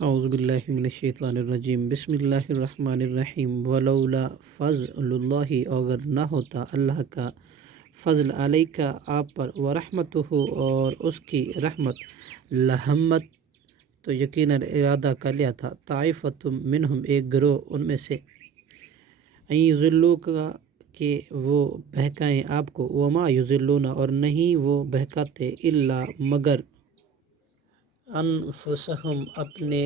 اعوذ باللہ من الشیطان الرجیم، بسم اللہ الرحمن الرحیم۔ ولولا فضل اللہ، اگر نہ ہوتا اللہ کا فضل علیکہ آپ پر، ورحمتہ اور اس کی رحمت، لہمت تو یقیناً ارادہ کر لیا تھا، طائفۃ منہم ایک گروہ ان میں سے، ان یضلوک کہ وہ بہکائیں آپ کو، وما یضلون اور نہیں وہ بہکاتے، الا مگر انفسہم اپنے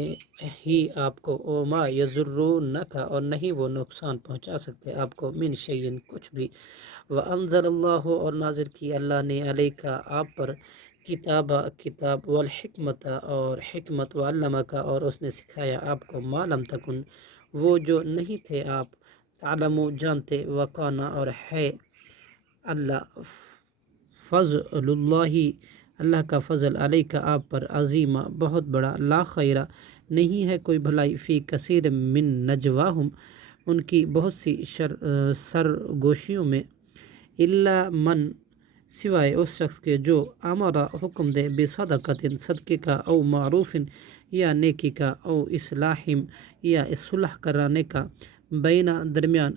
ہی آپ کو، وما یضرونک اور نہیں وہ نقصان پہنچا سکتے آپ کو، من شیئن کچھ بھی۔ وانزل اللہ اور نازل کی اللہ نے، علیکہ آپ پر، کتاب والحکمت اور حکمت، وعلمک اور اس نے سکھایا آپ کو، ما لم تکن وہ جو نہیں تھے آپ، تعلمو جانتے، وکانا اور ہے، اللہ فضل اللہ اللہ کا فضل، علیکہ آپ پر، عظیمہ بہت بڑا، لا خیرہ نہیں ہے کوئی بھلائی، فی کثیر من نجواہم ان کی بہت سی سرگوشیوں میں، الا من سوائے اس شخص کے جو امر حکم دے، بصدقۃ صدقے کا، او معروف یا نیکی کا، او اصلاح یا صلح کرانے کا، بین درمیان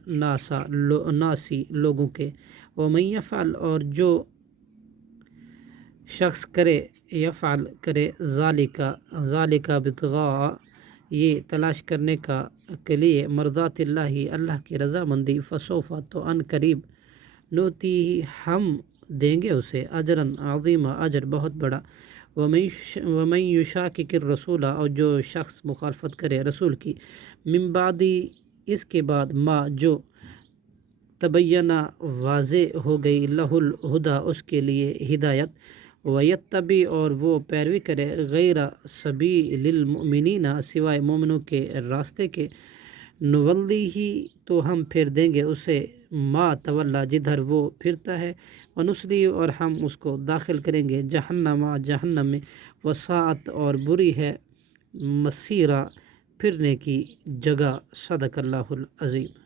ناسی لوگوں کے، ومن یفعل اور جو شخص کرے، یفعل کرے، ذالک ابتغاء یہ تلاش کرنے کا کے لیے، مرضات اللہ اللہ کی رضامندی، فسوف تو ان قریب، نوتی ہم دیں گے اسے، اجرا عظیما اجر بہت بڑا، ومن یشاقق الرسول اور جو شخص مخالفت کرے رسول کی، من بعد اس کے بعد، ما جو تبینہ واضح ہو گئی، لہ الہدا اس کے لیے ہدایت، ویتبع اور وہ پیروی کرے، غیر سبیل المؤمنین سوائے مومنوں کے راستے کے، نولیہ تو ہم پھر دیں گے اسے، ما تولا جدھر وہ پھرتا ہے، ونصلیہ اور ہم اس کو داخل کریں گے، جہنم جہنم میں، وساعت اور بری ہے، مسیرہ پھرنے کی جگہ، صدق اللہ العظیم۔